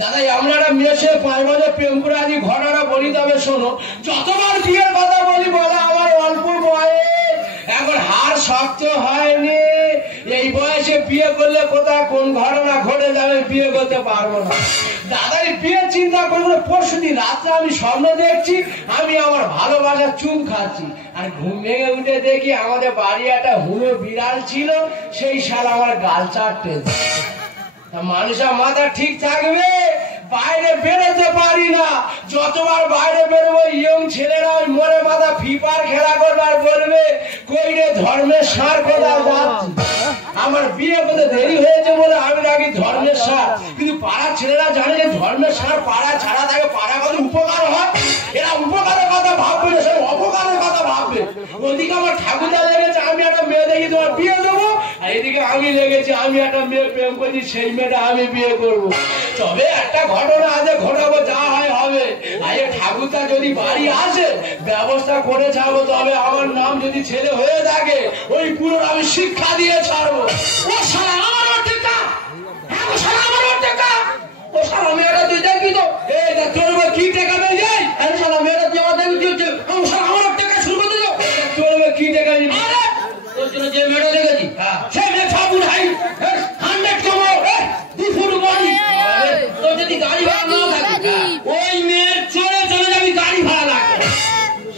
দাদা আমরা মেশে পাঁচ বছর প্রেম করে আজ ঘটনা বলি, তবে শোনো, যতবার বিয়ের কথা বলি বলে আমার অল্প বয়স, এখন হাড় শক্ত হয়নি, এই বয়সে বিয়ে করলে কোথায় কোন ঘটনা ঘটে যাবে, বিয়ে করতে পারবো না। দাদা বিয়ের চিন্তা করবো, পরশুদিন রাত্রে আমি স্বপ্ন দেখছি আমি আমার ভালোবাসার চুম খাচ্ছি, আর ঘুম ভেঙে উঠে দেখি আমাদের বাড়ি একটা হুলো বিড়াল ছিল, সেই সাল আমার গাল চাটতে। মানুষের মাথা ঠিক থাকবে, বাইরে বেরোতে পারি না, যতবার বাইরে বেরোবো ইয়ং ছেলেরা মরে মাথা ফিপার খেলা করবে আর বলবে কই রে ধর্মের সার কোথায় যাচ্ছি। আমার বিয়ে করতে দেরি হয়েছে বলে আমি নাকি ধর্মের সার, কিন্তু পাড়ার ছেলেরা জানে যে ধর্মের সার পাড়া ছাড়া থাকে, পাড়া কত উপকার হয়, এরা উপকারের কথা ভাববে না, সব অপকারের কথা ভাববে। ওদিকে আমার ঠাকুরদা লেগেছে আমি একটা মেয়ে দেখি তোমার বিয়ে দেবো, আর এদিকে আমি লেগেছি আমি একটা মেয়ে প্রেম করছি, সেই মেয়েটা আমি বিয়ে করবো। তবে একটা ঘটনা আছে, ঘটাবো, যা হয় হবে। আরে ঠাকুরদা যদি বাড়ি আসে ব্যবস্থা করে ছাড়বো, তবে আমার নাম যদি ছেলে হয়ে থাকে ওই পুরো আমি শিক্ষা দিয়ে ছাড়বো। ও সারা আমার টেকা, ও সারা আমার টেকা, ও সারা মেয়েরা তুই দেখবি তো, এই তোর কি টেকা পেয়ে যাই, আরে সারা মেয়েরা তুই আমার দেখবি, ও সারা আমার টেকা শুরু করে দিল, তোর কি টেকা নিবি, তোর জন্য যে মেয়েটা দেখেছি সে মেয়ে ঠাকুর হাই 100 কমো 2 ফুট বডি, তোর যদি গাড়ি ভাড়া না থাকে ওই মেয়ের চলে চলে যাবি, গাড়ি ভাড়া লাগবে।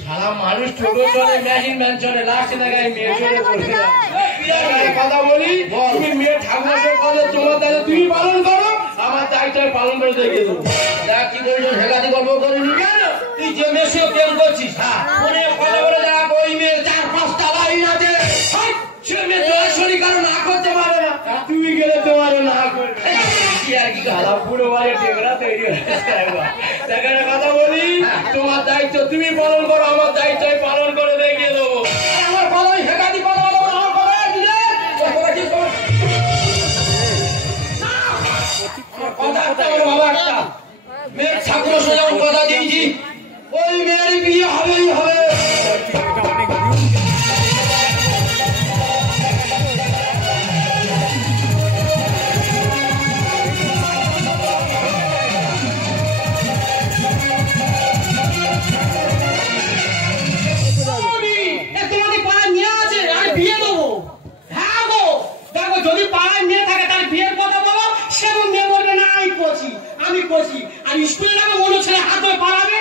সারা মানুষ টোটো চলে, মেশিন ভ্যান চলে, লাগছে না গাড়ি, মেয়ে চলে চলে কথা বলি, তুমি মেয়ে ঠাকুর কথা তোমার দায়িত্ব তুমি পালন করো, আমার দায়িত্ব পালন করে দেখিয়ে দেবো। দেখ কি করেছ, ঠেকাতি গল্প করিনি কেন, তুই যে মেয়েও প্রেম করছিস, মনে কথা বলে দেখ ওই মেয়ের 4-5টা লাইন আছে, সে মেয়ে তোর শরীর কারো না করতে পারে না, তুমি গেলে তোমারও না করবে। পুরো বাড়ি টেকরা তৈরি হয়েছে। কথা বলি, তোমার দায়িত্ব তুমি পালন করো, আমার দায়িত্ব পালন করে দেখিয়ে দেবো। আমার কথা ঠেকাতি কথা বলো, আমার কথা বাবা একটা মেয়ের ঠাকুরের সঙ্গে যেমন কথা দিয়েছি ওই মেয়ের বিয়ে হবেই হবে। যদি পাড়ায় মেয়ে থাকে তার বিয়ের কথা বলো, সেমন মেয়ে বলবে না আমি করছি, আর স্কুলে যাবে অন্য ছেলে হাত ধরে পালাবে,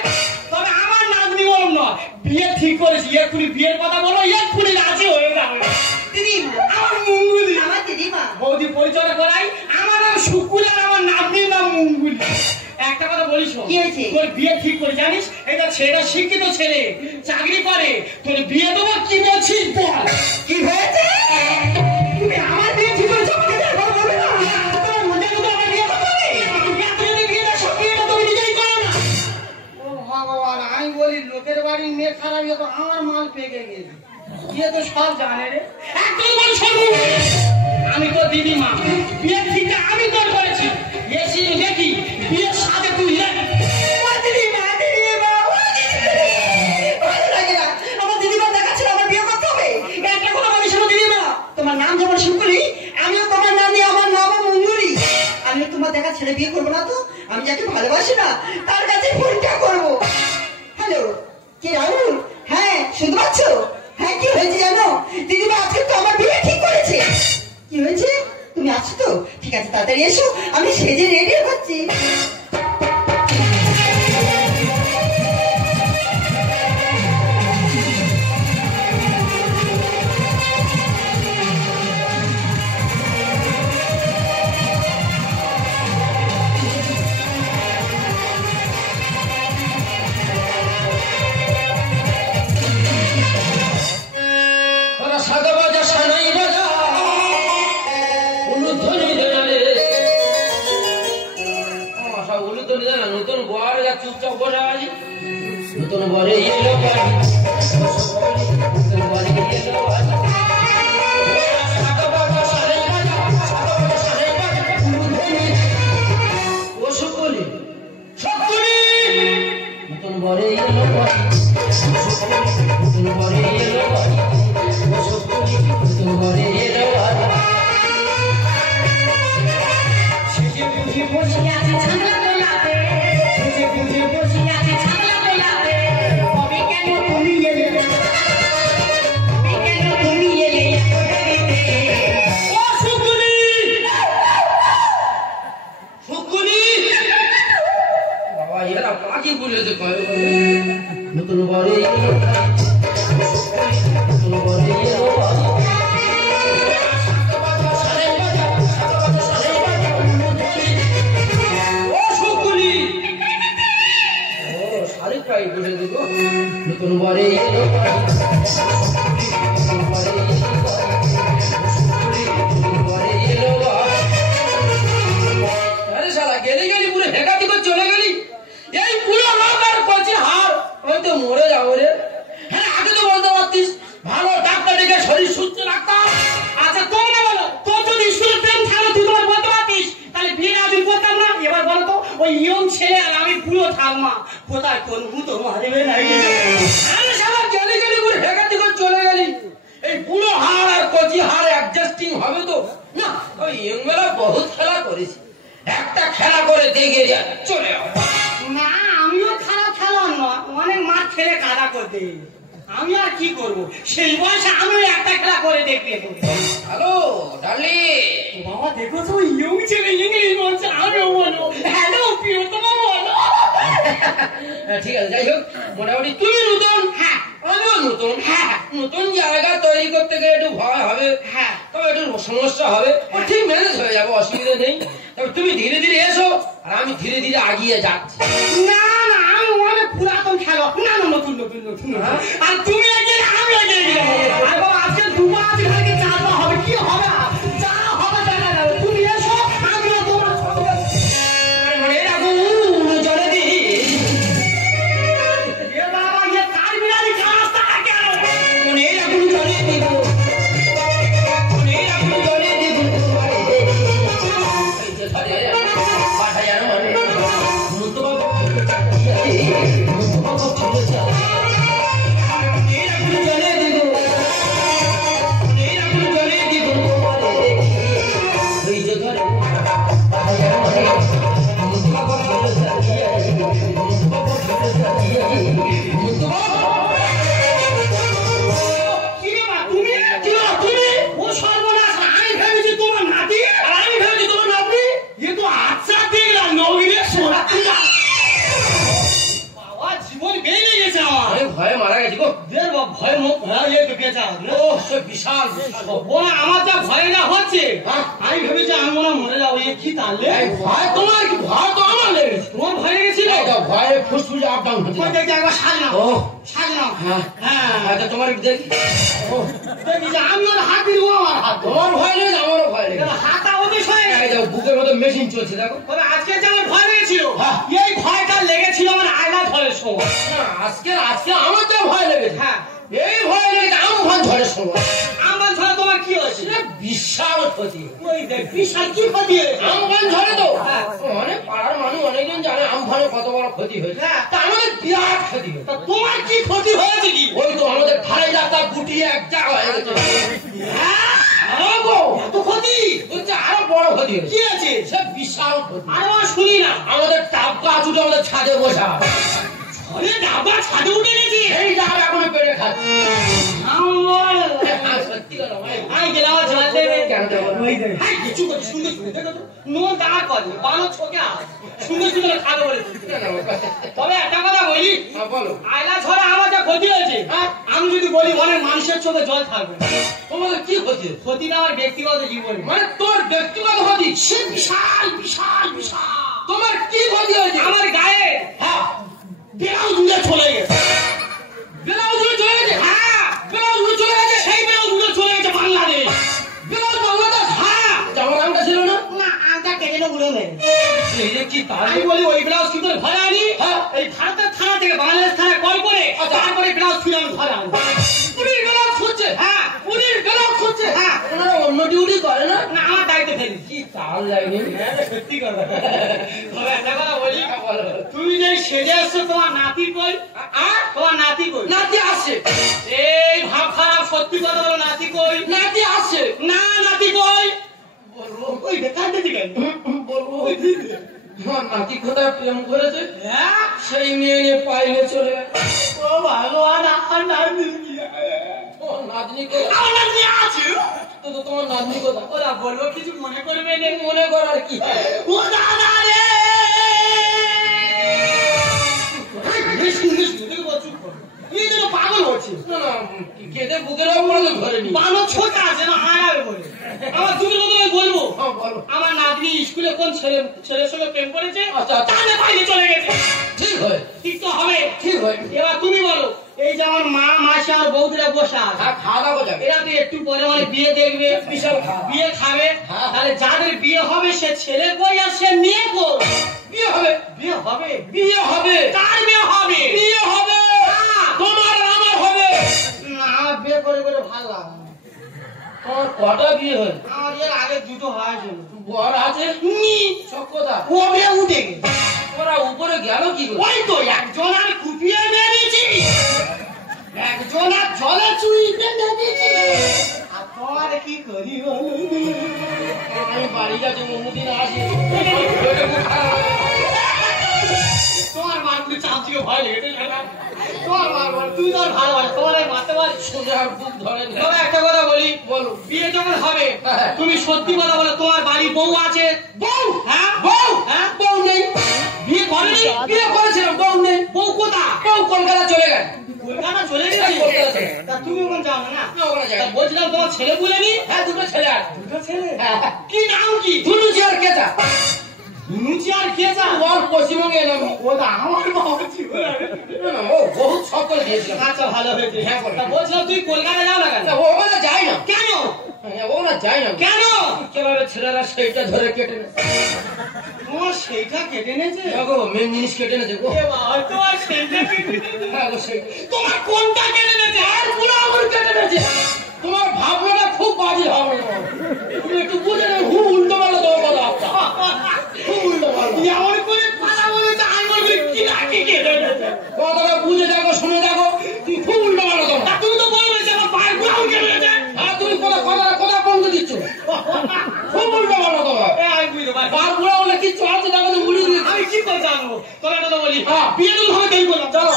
তবে আমার নাতনি বলুন না বিয়ে ঠিক করেছি, এক্ষুনি বিয়ের কথা বলো, এক্ষুনি রাজি হয়ে যাবে। দিদি আমার মঙ্গুলি, আমার দিদিমা বৌদি পরিচয় করাই, আমার নাম শুকুল আর আমার নাতনির নাম মঙ্গুলি। একটা কথা বলিস, তোর বিয়ে ঠিক করে জানিস, এটা ছেলেটা শিক্ষিত ছেলে, চাকরি করে, তোর বিয়ে দেবো কি বলছিস বল, কি হয়েছে? তুমি আমার বিয়ে ঠিক করেছো, আমাকে দেখো বলবে না, তোমার মনে তো আমার বিয়ে করবে, এত যদি বিয়েটা সব বিয়েটা তুমি নিজেই করো না। ও ভগবান, আমি বলি লোকের বাড়ির মেয়ে খারাপ, তো আমার মাল পেকে গেছে, বিয়ে তো সব জানে রে, একদম বল শোনো, আমি তো দিদিমা, বিয়ে ঠিকটা আমি তোর করেছি, এসি দেখি বিয়ের সাথে তুই আমার দিদিমা দেখাচ্ছিল আমার বিয়ে করতে হবে, একটা কথা বলি শোনো দিদিমা, তোমার নাম যেমন শুকুলি, আমিও তোমার নাম নিয়ে আমার নাম মঞ্জুরি, আমিও তোমার দেখা ছেলে বিয়ে করবো না তো, আমি যাকে ভালোবাসি না তার কাছে ফোনটা করবো। হ্যালো, কি রাহুল? হ্যাঁ শুনতে পাচ্ছ? হ্যাঁ কি হয়েছে জানো দিদিমা, আজকে তো আমার বিয়ে ঠিক করেছে। কি হয়েছে? তুমি আছো তো? ঠিক আছে তাড়াতাড়ি এসো, আমি সেজে রেডি হচ্ছি। নতুন ঘরে এলো বাড়ি নতুন ঘরে এলো বাড়ি ও সকলে নতুন ঘরে এলো বাড়ি নতুন ঘরে এলো বাড়ি ও সকলে নতুন ঘরে এলো বাড়ি সেজে বুঝে বসে আছে ছাগলা দোলাতে সেজে বুঝে বসে আছে ছাগলা দোলাতে কবি কেন তুমি এলে কবি কেন তুমি এলে ও শুকুরি শুকুরি বাবা এরা পাখি বলেছে কয় নতুন ঘরে এলো নতুন ঘরে এলো নতুন ঘরে এলো আরে শালা গেলি গেলি পুরো হেকাতি করে চলে গেলি এই পুরো লোক আর কচি হার ওই তো মরে যাবো রে হ্যাঁ আগে তো বলতে পারতিস ভালো ডাক্তার দেখে শরীর সুস্থ রাখতাম আচ্ছা তোমরা বলো তোর যদি স্কুলে প্রেম থাকলো তুই তোমার বলতে পারতিস তাহলে বিয়ে আদিন করতাম না এবার বলো তো ওই ইয়ং ছেলে আর আমি পুরো ঠাকমা কোথায় কোন ভূত মারবে নাই আরে শালা গেলি গেলি পুরো হেকাতি করে চলে গেলি এই পুরো হার আর কচি হার অ্যাডজাস্টিং হবে তো না ওই ইংবেলা বহুত খেলা করেছি একটা খেলা করে দেখে চলে যাও না আমিও খারাপ খেলাম না অনেক মাঠ খেলে কাদা করতে আমি আর কি করবো সেই বয়সে আমিও একটা খেলা করে দেখতে হ্যালো ডার্লি বাবা দেখো তো ইয়ং ছেলে ইংলিশ বলছে আমিও বলো হ্যালো প্রিয়তমা বলো ঠিক আছে যাই হোক মোটামুটি তুমি নতুন হ্যাঁ আমিও নতুন হ্যাঁ নতুন জায়গা তৈরি করতে গেলে একটু ভয় হবে হ্যাঁ তবে একটু সমস্যা হবে ঠিক ম্যানেজ হয়ে যাবে অসুবিধা নেই তবে তুমি ধীরে ধীরে এসো আর আমি ধীরে ধীরে আগিয়ে যাচ্ছি না না আমি অনেক পুরাতন খেলো না না নতুন নতুন নতুন আর তুমি এগিয়ে আমি এগিয়ে আর বাবা আজকে দুবার আজ ঘরে চাপা হবে কি হবে যা হবে দেখা যাবে তুমি এসো আমিও তোমার মানে এরকম জলে দি এ বাবা ये কার বিড়ালি রাস্তা কেন মানে এরকম জলে দিব মানে এরকম জলে দিব এই যে ধরে পাঠা জানো মানে নতুন ভয়ে মারা গেছি গো ভয় মুখ ভয় বেঁচা ও সে বিশাল ওরা আমার যা ভয় না হচ্ছে আমি ভেবেছি আমি মনে মরে যাবো এ কি তাহলে ভয় তোমার কি ভয় তো আমার লেগেছে তোমার ভয় লেগেছিল ভয়ে ফুসফুসে আপ ডাউন হচ্ছে দেখি একবার সাজলাম ও সাজলাম হ্যাঁ আচ্ছা তোমার দেখি দেখি যে আমি ওর হাত দিব আমার হাত তোমার ভয় নেই আমারও ভয় লেগেছে হাতটা ওদের সঙ্গে বুকের মধ্যে মেশিন চলছে দেখো তবে আজকে যে আমার ভয় লেগেছিল এই ভয়টা লেগেছিল আমার আয়লা ঝড়ের সময় আজকে আমার তো ভয় লেগেছে হ্যাঁ এই ভয় লেগেছে আমফান ঝড়ের সময় আমফান ঝড়ে তোমার কি হয়েছে বিশাল ক্ষতি ওই দেখ বিশাল কি ক্ষতি হয়েছে আমফান ঝড়ে তো অনেক পাড়ার মানুষ অনেকজন জানে আমফানে কত বড় ক্ষতি হয়েছে তা আমাদের বিরাট ক্ষতি হয়েছে তোমার কি ক্ষতি হয়েছে কি ওই তো আমাদের ধারে যাত্রা গুটিয়ে এক জায়গা হয়ে গেছে এত ক্ষতি বলছে আরো বড় ক্ষতি হয়েছে কি আছে সে বিশাল ক্ষতি আরো শুনি না আমাদের টাপ গাছ উঠে আমাদের ছাদে বসা ঘরে ডাবা ছাদে উঠে গেছি এই ডাব এখন পেটে খাচ্ছে সত্যি কথা ভাই গেলাম জল দেবে কেন দেবো কিছু করছি সুন্দর সুন্দর দেখো তো নুন দাঁড় করে বানো ছোকে সুন্দর সুন্দর খাবে বলে তবে একটা কথা বলি বলো আয়লা ঝড়ে আমার যা ক্ষতি হয়েছে আমি যদি বলি অনেক মানুষের চোখে জল থাকবে তোমাদের কি ক্ষতি ক্ষতিটা আমার ব্যক্তিগত জীবনে মানে তোর ব্যক্তিগত ক্ষতি সে বিশাল বিশাল বিশাল তোমার কি ক্ষতি হয়েছে আমার গায়ে হ্যাঁ ব্লাউজ উড়ে চলে গেছে ব্লাউজ উড়ে চলে গেছে হ্যাঁ ব্লাউজ উড়ে চলে গেছে সেই ব্লাউজ উড়ে চলে গেছে বাংলাদেশ ব্লাউজ বাংলাদেশ হ্যাঁ জামার আংটা ছিল না না আংটা কেটে উড়ে নেই এই যে কি তার আমি বলি ওই ব্লাউজ কি করে ঘরে আনি এই ভারতের থানা থেকে বাংলাদেশ থানা কল করে ভাল লাগেনি। সত্যি কথা। তবে একটা কথা বলি, তুমি যে সেজে আসছো, তোমার নাতি কই? তোমার নাতি কই? নাতি আসে। এই ভাব খারাপ, সত্যি কথা বলো, নাতি কই? নাতি আসে। না, নাতি কই? বলবো ওই কাঁদতে দিকে বলবো তোমার নাতি কোথায় প্রেম করেছে, হ্যাঁ, সেই মেয়ে নিয়ে পাইলে চলে গেল। ও ভগবান, আমার নাতি তোমার নাতনি কোথায়? আমার নাতি আছে। তো তোমার নাতনি কোথায়? ওরা বলবো কিছু মনে করবে না। মনে করার কি? ও দাদা রে, এই জন্য পাগল হচ্ছে। না না, কেঁদে বুকের ওপরে ধরেনি। বানো ছোট আছে না, হারাবে বলে। আমার তুমি বলবো, বলো। আমার নাতনি স্কুলে কোন ছেলের সঙ্গে প্রেম করেছে, আচ্ছা, তাহলে বাইরে চলে গেছে। ঠিক হয়, ঠিক তো হবে। ঠিক হয়। এবার তুমি বলো, এই যে আমার মা মাসি আর বৌদিরা বসা আছে, হ্যাঁ, খাওয়া দাওয়া যাবে। এরা তো একটু পরে মানে বিয়ে দেখবে, বিশাল খাওয়া। বিয়ে খাবে। হ্যাঁ। তাহলে যাদের বিয়ে হবে সে ছেলে কই আর সে মেয়ে কই? বিয়ে হবে, বিয়ে হবে। বিয়ে হবে, কার বিয়ে হবে? বিয়ে হবে। তোমার আমার হবে। না, আমার বিয়ে করে করে ভালো লাগে না। তোমার কটা বিয়ে হয়? আমার এর আগে দুটো হয়েছিল। বর আছে সব কথা। ও বিয়ে উঠে গেছে। ওরা উপরে গেল কি করে? ওই তো একজন আর কুপিয়ে মেরেছি, একজন আর জলে চুইতে মেরেছি। আর তোমার কি করি বলো? আমি বাড়ি যাচ্ছি, অন্যদিন আসি। তোমার মারতে চাচিকে ভয় লেগেছে। তোমার মারবার তুই তো আর ভালোবাসি, তোমার আর মারতে পারি। সোজা আর বুক ধরে নি। তবে একটা কথা বলি, বলো। বিয়ে যখন হবে হ্যাঁ। তুমি সত্যি কথা বলো, তোমার বাড়ি বউ আছে? বউ? হ্যাঁ, বউ? হ্যাঁ, বউ নেই। বিয়ে করেনি? বিয়ে করেছিলাম, বউ নেই। বউ কোথা? বউ কলকাতা চলে গেল। কলকাতা চলে হ্যাঁ, কলকাতা গেছে। চলে। তা তুমি ওখানে যাও না? না, ওখানে যাই তা না। বলছিলাম তোমার ছেলে বলেনি? হ্যাঁ, দুটো ছেলে আছে। দুটো ছেলে? হ্যাঁ। কি নাম কি? ধুনুচি আর কেতা। ধুনুচি আর কেজা? ওর পশ্চিমবঙ্গে নাম। ও দা আমার বাবাজি। না না, ও বহুত সব করে দিয়েছিলাম। আচ্ছা, ভালো হয়েছে। হ্যাঁ, বলো। তা বলছিলাম তুই কলকাতা যাও না কেন? না, ও ওখানে যায় না। কেন? হ্যাঁ, ওরা যায় না। কেন? কিভাবে ছেলেরা সেইটা ধরে কেটে নেয়। তোমার সেইটা কেটে নিয়েছে? দেখো, মেন জিনিস কেটে নেছে গো। এ বাবা, তোমার সেইটা কেটে নিয়েছে? হ্যাঁ, গো, সেই। তোমার কোনটা কেটে নিয়েছে? আর পুরো আঙুল কেটে নেছে। তোমার ভাবনাটা খুব বাজে ভাবনা। তুমি একটু বুঝে নেবে, খুব উল্টো পাল্টা তোমার কথাবার্তা। খুব উল্টো পাল্টা। এমন করে কথা বলেছে আঙুল কি রাখি কেটে নিয়েছে? কথাটা বুঝে দেখো, শুনে দেখো, তুমি খুব উল্টো পাল্টা তোমার। তা তুমি তো বলবে যে আমার পায়ের গোড়াও কেটে নিয়েছে। আর তুমি কথা বন্ধ দিচ্ছ। খুব উল্টো পাল্টা তোমার। এ, আমি বুঝতে পারছি। বার বুড়া হলে কিচ্ছু আছে, দেখো তো উড়িয়ে দিয়েছে। আমি কি করে জানবো? তবে এটা তো বলি, হ্যাঁ। বিয়ে তো ভাবে দেরি করলাম। চলো।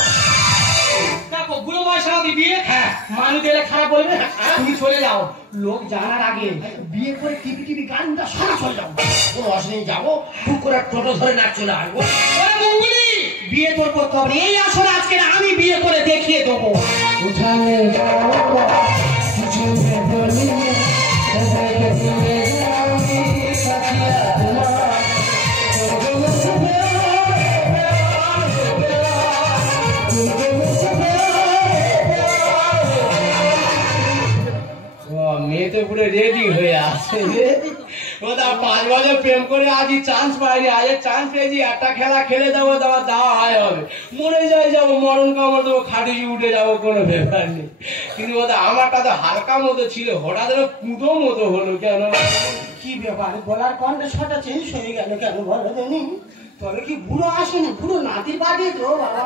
দেখো, বুড়ো বয়স আমাদের বিয়ে। হ্যাঁ। মানুষ এলে খারাপ বলবে। তুমি চলে যাও, লোক জানার আগে বিয়ে করে টিভি টিভি গানটা সরা চলে যাও। কোনো অসুবিধা যাবো, টুক করে টোটো ধরে নাচ চলে আসবো। ওরে মঙ্গলি, বিয়ে তোর করতে হবে। এই আসলে আজকে আমি বিয়ে করে দেখিয়ে দেবো। উঠানে মেয়েতে পুরো রেডি হয়ে আসে। ওটা 5 বছর প্রেম করে আজই চান্স পাইনি, আজ চান্স পেয়েছি, একটা খেলা খেলে যাবো, দেওয়া হয় হবে। মরে যাই যাবো, মরণ কামড় দেবো, খাটিয়ে উঠে যাবো, কোনো ব্যাপার নেই। কিন্তু ওটা আমারটা তো হালকা মতো ছিল, হঠাৎ কুঁটো মতো হলো কেন? কি ব্যাপার, বলার কণ্ঠস্বরটা চেঞ্জ হয়ে গেল কেন বলো জানি? তবে কি বুড়ো আসেনি, বুড়ো নাতি পাঠিয়ে তো বাবা।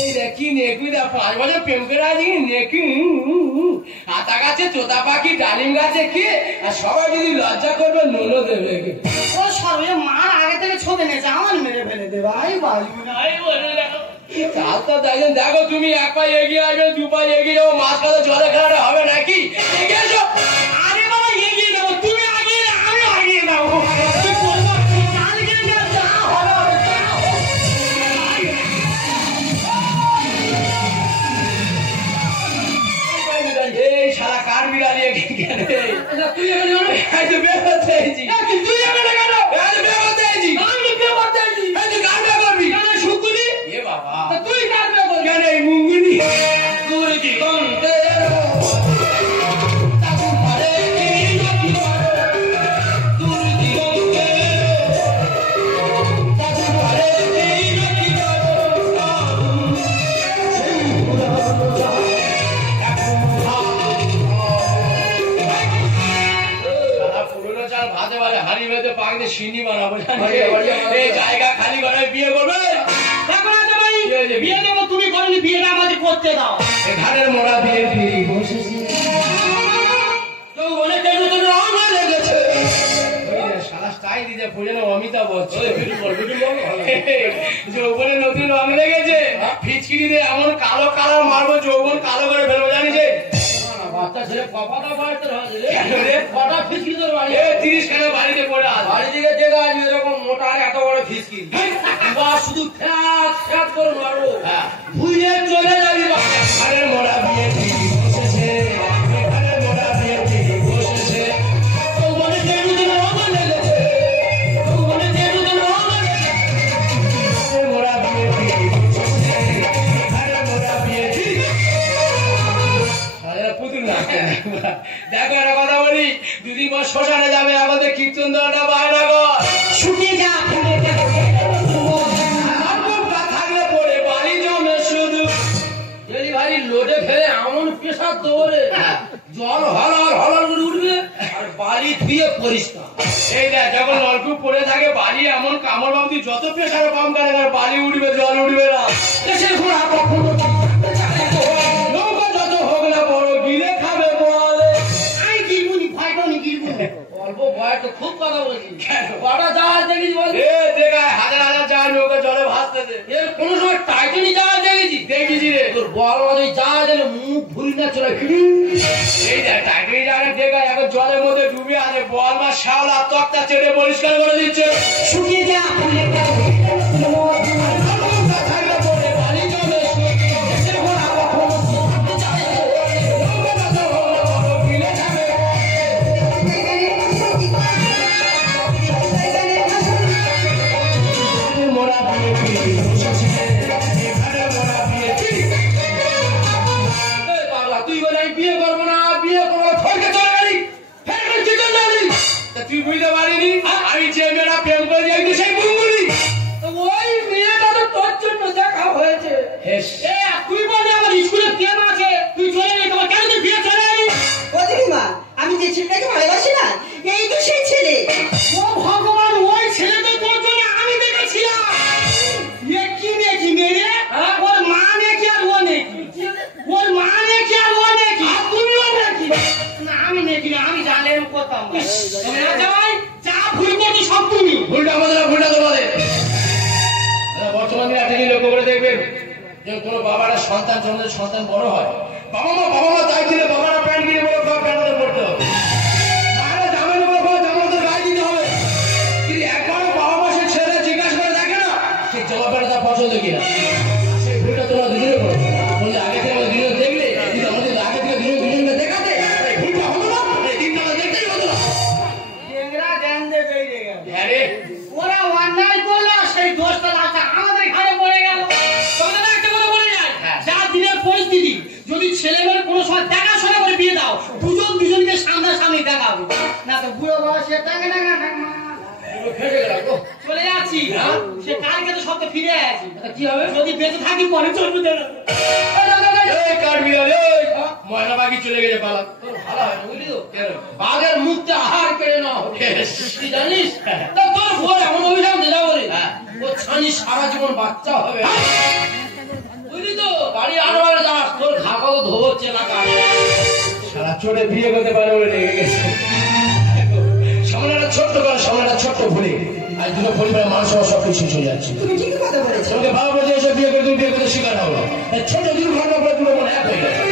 এই দেখি নেকি 5 বছর প্রেম করে আছি, নেকি আতা গাছে, তোতা পাখি, ডালিম গাছে কি, আর সবাই যদি লজ্জা করবে, নুনো দেবে। ও সর্বে মার আগে থেকে ছবি নেছে, আমার মেরে ফেলে দেবে। আই বাজু না, আই বলে দেখো। চাল তো দেখেন, দেখো তুমি 1 পা এগিয়ে আসবে, 2 পা এগিয়ে যাবো, মাঝখানে জলে খেলাটা হবে নাকি? এগিয়ে এসো। আরে বাবা, এগিয়ে যাবো, তুমি আগিয়ে না, আমি আগিয়ে যাবো। কি করবো? কালকে যা যা হবে হবে, যা হবে। এই শালা কার বিড়ালি এখানে? তুই এখানে বের করতে আইছি। তুই এখানে কেন? বের করতে আইছি। আমি বের করতে আইছি। তুই কার বের করবি? কেন শুকুলি? এ বাবা, তুই কার বের করবি? কেন এই মুঙ্গুনি? তুই কি বলতে হাড়ি বেঁধে পাখিতে সিন্নি বানাবো এই জায়গা খালি করে বিয়ে করবে বিয়ে দেবো তুমি করনি বিয়েটা আমাদের করতে দাও ঘাটের মোড়া বিয়ে ফিরি বসেছি অমিতাভ যৌবনে নতুন রং লেগেছে ফিচকিরি দিয়ে এমন কালো কালার মারবো যৌবন কালো করে ফেলবো জানিস বাচ্চা ছেলে কপাটা বাড়তে কটা ফিচকিরি তোর বাড়ি 30 খানা বাড়িতে পড়ে আছে বাড়ি থেকে দেখে আসবি এরকম মোটা আর এত বড় ফিচকি শুধু ফ্যাট ফ্যাট করে মারবো ভুলে চলে যাবি ঘাটের মোড়া বিয়ে ফিরি বসেছে ঘাটের মোড়া বিয়ে ফিরি বসেছে যৌবনে নতুন রং লেগেছে যৌবনে নতুন রং লেগেছে ঘাটের মোড়া বিয়ে ফিরি বসেছে ঘাটের মোড়া বিয়ে ফিরি পুতুল না দেখো একটা কথা বলি দুদিন পর শ্মশানে যাবে আমাদের কীর্তন দলটা বাইরে শুকিয়ে যা থাকলে পরে বাড়ি জমে শুধু ডেলিভারি লোডে ফেলে এমন প্রেশার দৌড়ে জল হলার হলার করে উঠবে আর বাড়ি ধুয়ে পরিষ্কার এই দেখ যখন নলকূপ পড়ে থাকে বাড়ি এমন কামড় বাবু যত প্রেশারে পাম্প করে বাড়ি উঠবে জল উঠবে না দেশের ঘোড়া কখনো নৌকা যত হোক না বড় গিলে খাবে বলে আমি গিলবুনি ভয়টানি গিলবুনি অল্প ভয় তো খুব কথা বলছি কটা জাহাজ দেখিস বল দেখায় হাজার হাজার জাহাজ নৌকা জলে ভাসতেছে এর কোন সময় টাইটানি জাহাজ দেখেছি দেখেছি রে তোর বড় ওই জাহাজ এলে মুখ ভুলি না চলে ফিরি এই দেখ টাইটানি জাহাজ দেখায় এখন জলের মধ্যে ডুবে আছে বল বা শ্যাওলা তক্তা চেটে পরিষ্কার করে দিচ্ছে শুকিয়ে যা থাকলে পরে বাড়ি জমে দেশের ঘোড়া কখনো তুই বলে আমি বিয়ে করবো না বিয়ে করবো ফরকে চলে গেলি তুই বুঝতে পারিনি আমি যে মেয়েরা প্রেম করে যাই সেই বুঙ্গুলি ওই মেয়েটা তো তোর জন্য দেখা হয়েছে তুই বলে আমার স্কুলে প্রেম আছে তুই চলে গেলি তোমার কেন তুই বিয়ে চলে গেলি ও দিদিমা আমি যে ছেলেটাকে ভালোবাসি না এই তো সেই ছেলে ও ভগবান ওই ছেলে তো তোর জন্য আমি দেখেছিলাম কি নেকি মেয়ে ওর মা নেকি আর ও নেকি ওর মা নেকি আর ও নেকি আর তুমিও নেকি না আমি নেকি না আমি জানলেন কোথাও না যাই যা ভুল করছো সব তুমি ভুলটা আমাদের ভুলটা তোমাদের বর্তমান দিনে একটা জিনিস লক্ষ্য করে দেখবেন যে কোনো বাবারা সন্তান জন্মের সন্তান বড় হয় বাবা মা দায় দিলে বাবারা প্যান্ট কিনে বলো প্যান্টদের পড়তে হবে মায়েরা জামা নেবো জামাদের গায়ে দিতে হবে কিন্তু একবারও বাবা মা সে ছেলে জিজ্ঞাসা করে দেখে না সে জামা প্যান্ট তার পছন্দ কিনা সেই ভুলটা তোমরা দুজনে করো বললে আগে থেকে আমরা দুজনে দেখলে কিন্তু আমাদের আগে থেকে দুজনে দেখাতে এই ভুলটা হলো না এই দিনটা আমরা দেখতেই হতো না ডেংরা ড্যান্ডে বেরিয়ে গেল আরে ওরা অন্যায় করলো সেই দোষটা লাগছে আমাদের ঘরে পড়ে গেল তোমাদের একটা কথা বলে যায় যা দিনের পরিস্থিতি যদি ছেলে মেয়ের কোনো সময় দেখাশোনা করে বিয়ে দাও দুজনকে সামনাসামনি দেখাবে না তো বুড়ো বয়সে টাঙ্গে চলে যাচ্ছি সে কালকে তো সব ফিরে আসি কি হবে যদি বেঁচে থাকি পরে চলবে ময়না বাকি চলে গেছে পালা ভালো হয় না বুঝলি তো বাঘের মুখতে আহার কেড়ে নাও কি জানিস তা তোর বল এমন অভিশাপ দিলা বলে ও ছানি সারা জীবন বাচ্চা হবে বুঝলি তো বাড়ি আনবার যাস তোর ঘা কত ধোচ্ছে না কাজ সারা চোটে বিয়ে করতে পারে বলে রেগে গেছে সামনেটা ছোট্ট করে সামনেটা ছোট্ট ভুলে আজ দুটো পরিবারের মানুষ সব কিছু চলে যাচ্ছে তুমি ঠিকই কথা বলেছো তোমাকে ভালো বলছে এসব বিয়ে করে তুমি বিয়ে করতে শিকার হলো ছোট দুর্ঘটনা করে দুটো মনে এক হয়ে গেছে